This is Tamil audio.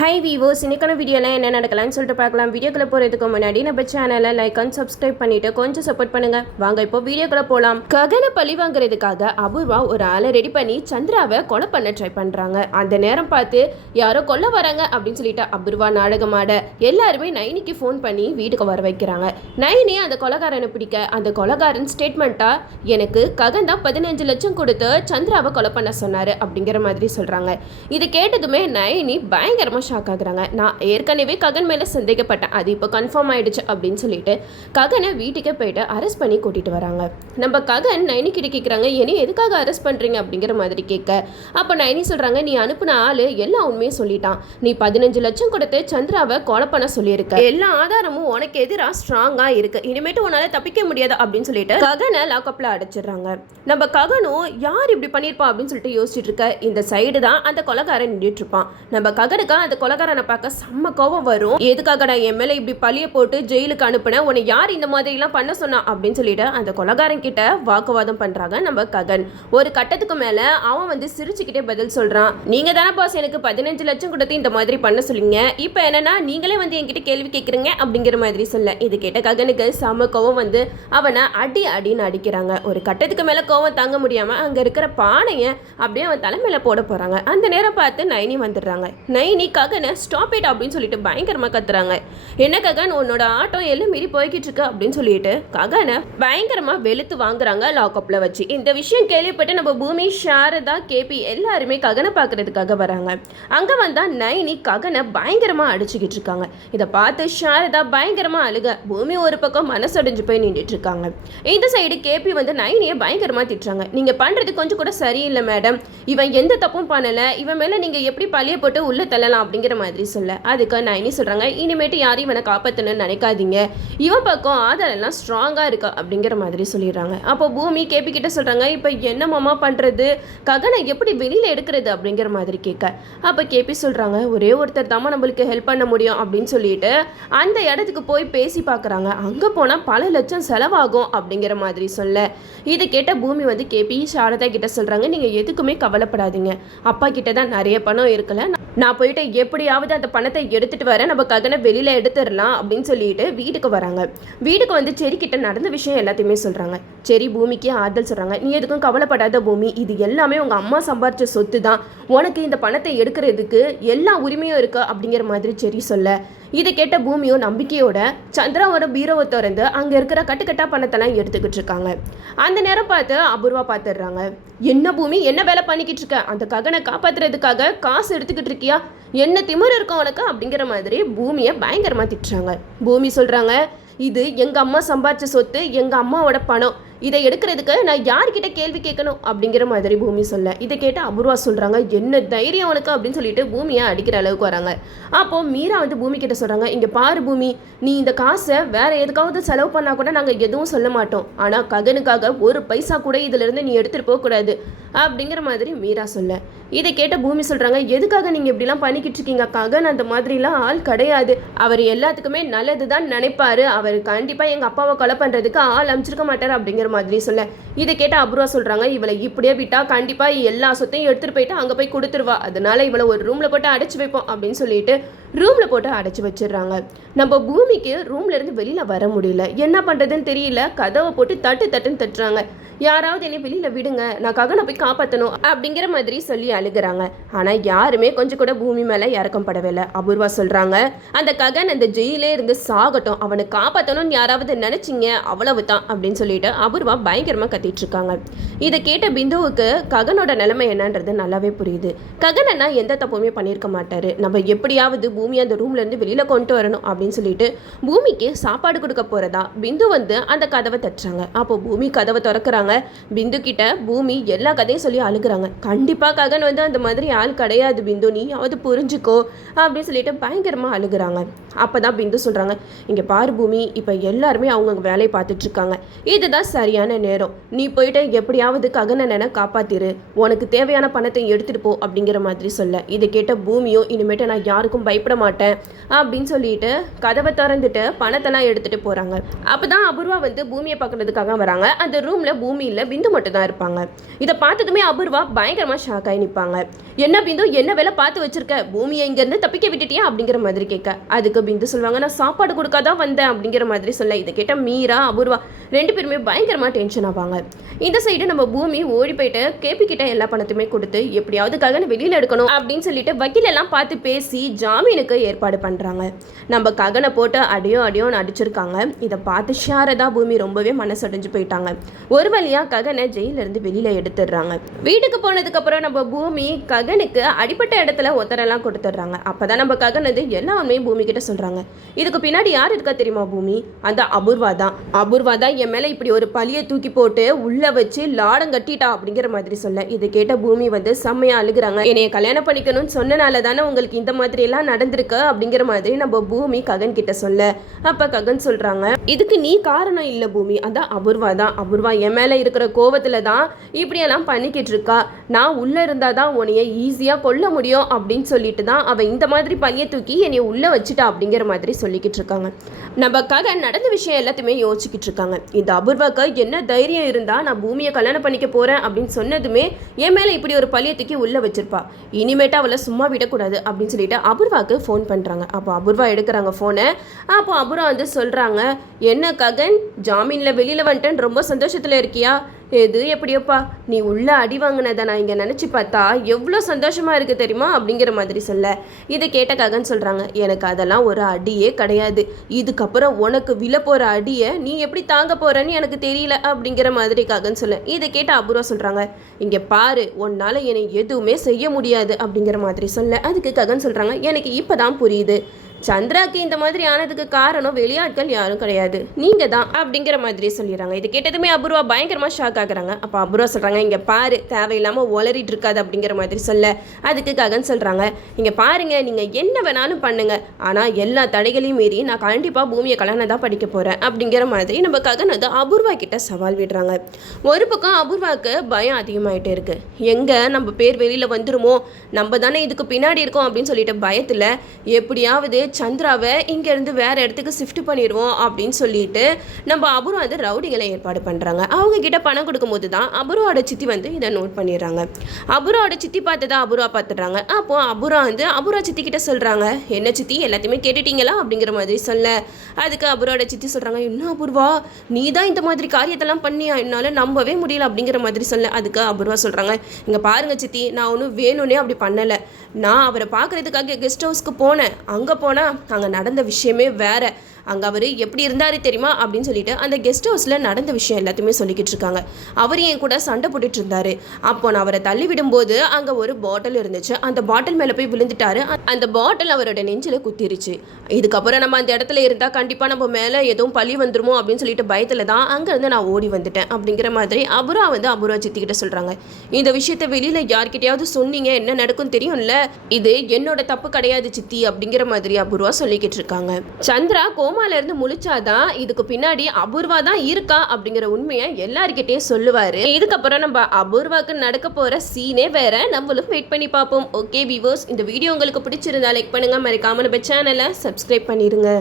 ஹை வீவோஸ் இன்னைக்கான வீடியோவில் என்ன நடக்கலாம்னு சொல்லிட்டு பார்க்கலாம். வீடியோக்குள்ளே போகிறதுக்கு முன்னாடி நம்ம சேனலை லைக் அண்ட் சப்ஸ்கிரைப் பண்ணிட்டு கொஞ்சம் சப்போர்ட் பண்ணுங்க. வாங்க இப்போ வீடியோக்குள்ளே போகலாம் ககனை பழி வாங்குறதுக்காக அபூர்வா ஒரு ஆளை ரெடி பண்ணி சந்திராவை கொலை பண்ண ட்ரை பண்ணுறாங்க அந்த நேரம் பார்த்து யாரோ கொல்ல வராங்க அப்படின்னு சொல்லிட்டு அபூர்வா நாடகமாட எல்லாருமே நைனிக்கு ஃபோன் பண்ணி வீட்டுக்கு வர வைக்கிறாங்க. நைனி அந்த கொலகாரனை பிடிக்க அந்த கொலகாரன் ஸ்டேட்மெண்ட்டாக எனக்கு ககன் தான் பதினஞ்சு லட்சம் கொடுத்து சந்திராவை கொலை பண்ண சொன்னார் அப்படிங்கிற மாதிரி சொல்கிறாங்க இது கேட்டதுமே நயனி பயங்கரமாக ஷாக் ஆகுறாங்க நான் ஏற்கனவே ககன் மேலே சந்தேகப்பட்டேன். அது இப்போ கன்ஃபார்ம் ஆயிடுச்சு அப்படின்னு சொல்லிட்டு ககனை வீட்டுக்கே போயிட்டு அரெஸ்ட் பண்ணி கூட்டிட்டு வராங்க. நம்ம ககன் நைனி கிட்ட கேட்குறாங்க என்னை எதுக்காக அரெஸ்ட் பண்ணுறீங்க அப்படிங்கிற மாதிரி கேட்க. அப்போ நைனி சொல்கிறாங்க நீ அனுப்பின ஆள் எல்லா உண்மையும் சொல்லிட்டான். நீ பதினஞ்சு லட்சம் கொடுத்து சந்திராவை கொலை பண்ண சொல்லியிருக்க. எல்லா ஆதாரமும் உனக்கு எதிராக ஸ்ட்ராங்காக இருக்கு. இனிமேட்டு உன்னால் தப்பிக்க முடியாது. அப்படின்னு சொல்லிட்டு ககனை லாக்கப்பில் அடைச்சிடுறாங்க. நம்ம ககனும் யார் இப்படி பண்ணியிருப்பா? அப்படின்னு சொல்லிட்டு யோசிச்சுட்டு இருக்க. இந்த சைடு தான் அந்த கொலகாரன் நின்றுட்டு இருப்பான். நம்ம ககனுக்கு அந்த கொலகாரனை பார்க்க செம்ம கோவம் வரும். எதுக்காக நான் என் மேலே இப்படி பழிய போட்டு ஜெயிலுக்கு அனுப்புனேன்? உன்னை யார் இந்த மாதிரி எல்லாம் பண்ண சொன்னா? அப்படின்னு சொல்லிட்டு அந்த கொலகாரன் கிட்ட வாக்குவாதம் பண்றாங்க நம்ம ககன். ஒரு கட்டத்துக்கு மேல அவன் வந்து சிரிச்சுக்கிட்டே பதில் சொல்றான். நீங்க தானே பாஸ் எனக்கு பதினஞ்சு லட்சம் கொடுத்து இந்த மாதிரி பண்ண சொல்லுங்க. இப்போ என்னன்னா நீங்களே வந்து என்கிட்ட கேள்வி கேட்குறீங்க அப்படிங்கிற மாதிரி சொல்ல. இது கேட்ட ககனுக்கு செம கோவம் வந்து அவனை அடி அடின்னு அடிக்கிறாங்க. ஒரு கட்டத்துக்கு மேல கோவம் தாங்க முடியாம அங்க இருக்கிற பானையை அப்படியே அவன் தலைமையில போட போறாங்க. அந்த நேரம் பார்த்து நைனி வந்துடுறாங்க. நைனி ககனை ககனை ஸ்டாப் இட் அப்படின்னு சொல்லிட்டு பயங்கரமாக கத்துறாங்க. என்ன ககன்? உன்னோட ஆட்டம் எல்லாம் மீறி போய்கிட்டு இருக்கு அப்படின்னு சொல்லிட்டு ககனை பயங்கரமாக வெளுத்து வாங்குறாங்க லாக்அப்பில் வச்சு. இந்த விஷயம் கேள்விப்பட்டு நம்ம பூமி சாரதா கேபி எல்லாருமே ககனை பார்க்கறதுக்காக வராங்க. அங்கே வந்தால் நைனி ககனை பயங்கரமாக அடிச்சுக்கிட்டு இருக்காங்க. இதை பார்த்து சாரதா பயங்கரமாக அழுக. பூமி ஒரு பக்கம் மனசடைஞ்சு போய் நின்றுட்டு இருக்காங்க. இந்த சைடு கேபி வந்து நைனியை பயங்கரமாக திட்டுறாங்க. நீங்கள் பண்ணுறது கொஞ்சம் கூட சரியில்லை மேடம் இவன் எந்த தப்பும் பண்ணலை. இவன் மேலே நீங்கள் எப்படி பழிய போட்டு உள்ளே தள்ளலாம் அப்படின்னு அப்படிங்கிற மாதிரி சொல்ல. அதுக்கு நைனி சொல்றாங்க. இனிமேட்டு யாரும் இவனை காப்பாற்றணும்னு நினைக்காதீங்க. இவன் பக்கம் ஆதாரம் எல்லாம் ஸ்ட்ராங்காக இருக்கா அப்படிங்கிற மாதிரி சொல்லிடுறாங்க. அப்போ பூமி கேபி கிட்ட சொல்கிறாங்க இப்போ என்ன மாமா பண்ணுறது ககனை எப்படி வெளியில் எடுக்கிறது? அப்படிங்கிற மாதிரி கேட்க. அப்போ கேபி சொல்கிறாங்க ஒரே ஒருத்தர் தாம்மா நம்மளுக்கு ஹெல்ப் பண்ண முடியும் அப்படின்னு சொல்லிட்டு அந்த இடத்துக்கு போய் பேசி பார்க்குறாங்க அங்கே போனால் பல லட்சம் செலவாகும் அப்படிங்கிற மாதிரி சொல்ல. இதை கேட்ட பூமி வந்து கேபி சாரதா கிட்ட சொல்கிறாங்க நீங்கள் எதுக்குமே கவலைப்படாதீங்க. அப்பா கிட்ட தான் நிறைய பணம் இருக்கல நான் போயிட்டு எப்படியாவது அந்த பணத்தை எடுத்துட்டு வரேன் நம்ம ககனை வெளியில் எடுத்துடலாம் அப்படின்னு சொல்லிட்டு வீட்டுக்கு வராங்க. வீட்டுக்கு வந்து செரி கிட்ட நடந்த விஷயம் எல்லாத்தையுமே சொல்கிறாங்க செரி பூமிக்கு ஆறுதல் சொல்கிறாங்க நீ எதுக்கும் கவலைப்படாத பூமி இது எல்லாமே உங்கள் அம்மா சம்பாரிச்ச சொத்து தான் உனக்கு இந்த பணத்தை எடுக்கிறதுக்கு எல்லா உரிமையும் இருக்கு அப்படிங்கிற மாதிரி செரி சொல்ல. இதை கேட்ட பூமியும் நம்பிக்கையோட சந்திராவோட பீரோவை திறந்து அங்கே இருக்கிற கட்டுக்கட்டா பணத்தெல்லாம் எடுத்துக்கிட்டு இருக்காங்க. அந்த நேரம் பார்த்து அபூர்வா பார்த்துடுறாங்க. என்ன பூமி? என்ன வேலை பண்ணிக்கிட்டு இருக்க? அந்த ககனை காப்பாத்துறதுக்காக காசு எடுத்துக்கிட்டு இருக்கியா? என்ன திமிர் இருக்கும் உனக்கு? அப்படிங்கிற மாதிரி பூமியை பயங்கரமா திட்டுறாங்க. பூமி சொல்றாங்க இது எங்க அம்மா சம்பாரிச்ச சொத்து எங்க அம்மாவோட பணம். இதை எடுக்கிறதுக்கு நான் யார்கிட்ட கேள்வி கேட்கணும் அப்படிங்கிற மாதிரி பூமி சொல்ல. இதை கேட்டு அபூர்வா சொல்கிறாங்க என்ன தைரியம் உனக்கு அப்படின்னு சொல்லிட்டு பூமியை அடிக்கிற அளவுக்கு வராங்க. அப்போ மீரா வந்து பூமி கிட்ட சொல்கிறாங்க இங்கே பாரு பூமி நீ இந்த காசை வேற எதுக்காவது செலவு பண்ணால் கூட நாங்கள் எதுவும் சொல்ல மாட்டோம். ஆனால் ககனுக்காக ஒரு பைசா கூட இதிலிருந்து நீ எடுத்துகிட்டு போகக்கூடாது அப்படிங்கிற மாதிரி மீரா சொல்ல. இதை கேட்ட பூமி சொல்கிறாங்க எதுக்காக நீங்கள் இப்படிலாம் பண்ணிக்கிட்டு இருக்கீங்க? ககன் அந்த மாதிரிலாம் ஆள் கிடையாது. அவர் எல்லாத்துக்குமே நல்லது தான் நினைப்பாரு. அவர் கண்டிப்பாக எங்கள் அப்பாவை கொலை பண்ணுறதுக்கு ஆள் அமைச்சிருக்க மாட்டார். அப்படிங்கிற மாதிரி சொல்ல. இதை கேட்ட அபூர்வா சொல்கிறாங்க இவளை இப்படியே விட்டா கண்டிப்பாக எல்லா சொத்தையும் எடுத்துகிட்டு போயிட்டு அங்கே போய் கொடுத்துருவா. அதனால இவளை ஒரு ரூமில் போட்டு அடைச்சி வைப்போம் அப்படின்னு சொல்லிட்டு ரூமில் போட்டு அடைச்சி வச்சிடுறாங்க. நம்ம பூமிக்கு ரூம்ல இருந்து வெளியில் வர முடியல. என்ன பண்ணுறதுன்னு தெரியல. கதவை போட்டு தட்டு தட்டுன்னு தட்டுறாங்க. யாராவது என்னை வெளியில் விடுங்க. நான் ககனை போய் காப்பாற்றணும் அப்படிங்கிற மாதிரி சொல்லி அழுகுறாங்க. ஆனால் யாருமே கொஞ்சம் கூட பூமி மேலே இறக்கம் படவில்லை. அபூர்வா சொல்கிறாங்க அந்த ககன் அந்த ஜெயிலே இருந்து சாகட்டும். அவனை காப்பாற்றணும்னு யாராவது நினச்சிங்க அவ்வளவு தான் அப்படின்னு சொல்லிட்டு அபூர்வா பயங்கரமாக கத்திட்டு இருக்காங்க. இதை கேட்ட பிந்துவுக்கு ககனோட நிலைமை என்னன்றது நல்லாவே புரியுது. ககன் எந்த தப்புமே பண்ணியிருக்க மாட்டார். நம்ம எப்படியாவது பூமி அந்த ரூம்லேருந்து வெளியில் கொண்டு வரணும் அப்படின்னு சொல்லிட்டு பூமிக்கு சாப்பாடு கொடுக்க போகிறதா பிந்து வந்து அந்த கதவை தட்டுறாங்க. அப்போ பூமி கதவை திறக்கிறாங்க. பிந்து கிட்ட பூமி எல்லா கதையும் சொல்லி அழுகுறாங்க. கண்டிப்பாக ககன் வந்து அந்த மாதிரி ஆள் கிடையாது பிந்து. நீ அது புரிஞ்சுக்கோ அப்படின்னு சொல்லிட்டு பயங்கரமா அழுகுறாங்க. அப்பதான் பிந்து சொல்கிறாங்க இங்கே பாரு பூமி இப்போ எல்லாருமே அவங்க வேலையை பார்த்துட்ருக்காங்க இதுதான் சரியான நேரம். நீ போயிட்டு எப்படியாவது ககனனை காப்பாத்திரு. உனக்கு தேவையான பணத்தை எடுத்துகிட்டு போ அப்படிங்கிற மாதிரி சொல்ல. இதை கேட்ட பூமியோ இனிமேட்டு நான் யாருக்கும் பயப்பட மாட்டேன் அப்படின்னு சொல்லிட்டு கதவை திறந்துட்டு பணத்தெல்லாம் போகிறாங்க அப்போ தான் அபூர்வா வந்து பூமியை பார்க்குறதுக்காக வராங்க. அந்த ரூமில் பூமி பூமியில் பிந்து மட்டும் தான் இருப்பாங்க. இதை பார்த்ததுமே அபூர்வா பயங்கரமா ஷாக் ஆகி நிற்பாங்க என்ன பிந்து என்ன வேலை பார்த்து வச்சிருக்க? பூமியை இங்க இருந்து தப்பிக்க விட்டுட்டியா? அப்படிங்கிற மாதிரி கேட்க. அதுக்கு பிந்து சொல்லுவாங்க நான் சாப்பாடு கொடுக்காதான் வந்தேன் அப்படிங்கிற மாதிரி சொல்ல. இதை கேட்ட மீரா அபூர்வா ரெண்டு பேருமே பயங்கரமாக டென்ஷன் ஆவாங்க. இந்த சைடு நம்ம பூமி ஓடி போயிட்டு கேபி கிட்ட எல்லா பணத்தையுமே கொடுத்து எப்படியாவது ககனை வெளியில் எடுக்கணும் அப்படின்னு சொல்லிட்டு வக்கீல் எல்லாம் பார்த்து பேசி ஜாமீனுக்கு ஏற்பாடு பண்ணுறாங்க நம்ம ககனை போட்டு அடியோ அடியோன்னு அடிச்சிருக்காங்க இதை பார்த்து ஷாரதா பூமி ரொம்பவே மனசடைஞ்சு போயிட்டாங்க. ஒரு வழியாக ககனை ஜெயிலிருந்து இருந்து எடுத்துடுறாங்க. வீட்டுக்கு போனதுக்கப்புறம் நம்ம பூமி ககனுக்கு அடிப்பட்ட இடத்துல ஒத்தரெல்லாம் கொடுத்துட்றாங்க. அப்போ தான் நம்ம ககன் வந்து எல்லா உண்மையும் பூமி கிட்ட சொல்கிறாங்க இதுக்கு பின்னாடி யார் இருக்கா தெரியுமா பூமி? அந்த அபூர்வா தான். அபூர்வா தான் என் மேலே இப்படி ஒரு பழியை தூக்கி போட்டு உள்ள வச்சு லாடம் கட்டிட்டா அப்படிங்கிற மாதிரி சொல்ல. இதை கேட்ட பூமி வந்து செம்மையா அழுகுறாங்க. என்னைய கல்யாணம் பண்ணிக்கணும்னு சொன்னனால தானே உங்களுக்கு இந்த மாதிரி எல்லாம் நடந்திருக்கு அப்படிங்கிற மாதிரி நம்ம பூமி ககன் கிட்ட சொல்ல. அப்ப ககன் சொல்றாங்க இதுக்கு நீ காரணம் இல்ல பூமி. அதான் அபூர்வா தான். அபூர்வா என் மேல இருக்கிற கோவத்துல தான் இப்படியெல்லாம் பண்ணிக்கிட்டு இருக்கா. நான் உள்ள இருந்தா தான் உன்னைய ஈஸியா கொல்ல முடியும் அப்படின்னு சொல்லிட்டு தான் அவன் இந்த மாதிரி பழிய தூக்கி என்னைய உள்ள வச்சுட்டா அப்படிங்கிற மாதிரி சொல்லிக்கிட்டு இருக்காங்க. நம்ம ககன் நடந்த விஷயம் எல்லாத்தையுமே யோசிச்சுக்கிட்டு இருக்காங்க. இந்த அபூர்வாக்கு என்ன தைரியம் இருந்தால் நான் பூமியை கல்யாணம் பண்ணிக்க போகிறேன் அப்படின்னு சொன்னதுமே என் மேலே இப்படி ஒரு பழிய தூக்கி உள்ள வச்சிருப்பா. இனிமேட்டு அவளை சும்மா விடக்கூடாது அப்படின்னு சொல்லிட்டு அபூர்வாக்கு ஃபோன் பண்ணுறாங்க அப்போ அபூர்வா எடுக்கிறாங்க ஃபோனை அப்போ அபூர்வா வந்து சொல்கிறாங்க என்ன ககன்? ஜாமீனில் வெளியில் வந்துட்டேன்னு ரொம்ப சந்தோஷத்தில் இருக்கியா? எது எப்படியோப்பா நீ உள்ள அடி வாங்கினதை நான் இங்கே நினச்சி பார்த்தா எவ்வளோ சந்தோஷமா இருக்கு தெரியுமா? அப்படிங்கிற மாதிரி சொல்ல. இதை கேட்ட ககன் சொல்கிறாங்க எனக்கு அதெல்லாம் ஒரு அடியே கிடையாது. இதுக்கப்புறம் உனக்கு விழ போகிற அடியை நீ எப்படி தாங்க போகிறன்னு எனக்கு தெரியல அப்படிங்கிற மாதிரி ககன் சொல்ல. இதை கேட்ட அபூர்வா சொல்கிறாங்க இங்கே பாரு உன்னால் என்னை எதுவுமே செய்ய முடியாது அப்படிங்கிற மாதிரி சொல்ல. அதுக்கு ககன் சொல்கிறாங்க எனக்கு இப்போ தான் புரியுது. சந்திராக்கு இந்த மாதிரி ஆனதுக்கு காரணம் வெளியாட்கள் யாரும் கிடையாது. நீங்க தான் அப்படிங்கிற மாதிரி சொல்லிடுறாங்க. இது கேட்டதுமே அபூர்வா பயங்கரமா ஷாக் ஆகுறாங்க. அப்போ அபூர்வா சொல்றாங்க இங்க பாரு தேவையில்லாம உளறிட்டு இருக்காது அப்படிங்கிற மாதிரி சொல்ல அதுக்கு ககன் சொல்றாங்க. இங்க பாருங்க நீங்க என்ன வேணாலும் பண்ணுங்க. ஆனா எல்லா தடைகளையும் மீறி நான் கண்டிப்பா பூமியை கல்யாணம் தான் படிக்க போறேன் அப்படிங்கிற மாதிரி நம்ம ககன் வந்து அபூர்வா கிட்ட சவால் விடுறாங்க. ஒரு பக்கம் அபூர்வாக்கு பயம் அதிகமாயிட்டே இருக்கு. எங்க நம்ம பேர் வெளியில வந்துருமோ? நம்ம தானே இதுக்கு பின்னாடி இருக்கோம் அப்படின்னு சொல்லிட்டு பயத்துல எப்படியாவது சந்திராவை இங்கேருந்து வேறு இடத்துக்கு ஷிஃப்ட் பண்ணிடுவோம் அப்படின்னு சொல்லிட்டு நம்ம அபுரம் வந்து ரவுடிகளை ஏற்பாடு பண்ணுறாங்க அவங்க கிட்ட பணம் கொடுக்கும்போது தான் அபுரோட சித்தி வந்து இதை நோட் பண்ணிடுறாங்க. அபுரோட சித்தி பார்த்ததா அபுரா பார்த்துடுறாங்க. அப்போ அபுரா வந்து அபுரா சித்தி கிட்ட சொல்கிறாங்க என்ன சித்தி? எல்லாத்தையுமே கேட்டுட்டீங்களா? அப்படிங்கிற மாதிரி சொல்ல. அதுக்கு அபுரோட சித்தி சொல்கிறாங்க என்ன அபூர்வா? நீ தான் இந்த மாதிரி காரியத்தெல்லாம் பண்ணியா? என்னால் நம்பவே முடியல அப்படிங்கிற மாதிரி சொல்ல. அதுக்கு அபூர்வா சொல்கிறாங்க இங்கே பாருங்க சித்தி நான் ஒன்றும் வேணும்னே அப்படி பண்ணலை. நான் அவரை பார்க்கறதுக்காக கெஸ்ட் ஹவுஸ்க்கு போனேன். அங்கே போனால் அங்கே நடந்த விஷயமே வேற. அங்கே அவர் எப்படி இருந்தார் தெரியுமா அப்படின்னு சொல்லிட்டு அந்த கெஸ்ட் ஹவுஸில் நடந்த விஷயம் எல்லாத்தையுமே சொல்லிக்கிட்டு இருக்காங்க. அவர் என் கூட சண்டை போட்டுட்டு இருந்தார். அப்போ நான் அவரை தள்ளி விடும்போது அங்கே ஒரு பாட்டில் இருந்துச்சு. அந்த பாட்டில் மேலே போய் விழுந்துட்டாரு. அந்த பாட்டில் அவரோட நெஞ்சில் குத்திருச்சு. இதுக்கப்புறம் நம்ம அந்த இடத்துல இருந்தால் கண்டிப்பாக நம்ம மேலே எதுவும் பழி வந்துருமோ அப்படின்னு சொல்லிட்டு பயத்தில் தான் அங்கேருந்து நான் ஓடி வந்துட்டேன் அப்படிங்கிற மாதிரி அபுரா வந்து அபுரா சித்திக்கிட்ட சொல்கிறாங்க இந்த விஷயத்த வெளியில் யார்கிட்டயாவது சொன்னீங்க? என்ன நடக்கும் தெரியும்ல? இது என்னோட தப்பு கிடையாது சித்தி அப்படிங்கிற மாதிரி அபூர்வா சொல்லிக்கிட்டு இருக்காங்க. சந்திரா கோம இருந்து முழிச்சாதான் இதுக்கு பின்னாடி அபூர்வா தான் இருக்கா அப்படிங்கிற உண்மையை எல்லார்கிட்டயும் சொல்லுவாரு. இதுக்கப்புறம் நம்ம அபூர்வாக்கு நடக்க போற சீனே வேற. நம்மளும் வெயிட் பண்ணி பார்ப்போம். ஓகே விவோஸ் இந்த வீடியோ உங்களுக்கு பிடிச்சிருந்தா லைக் பண்ணுங்க. மறக்காம நம்ம சேனலை சப்ஸ்கிரைப் பண்ணிருங்க.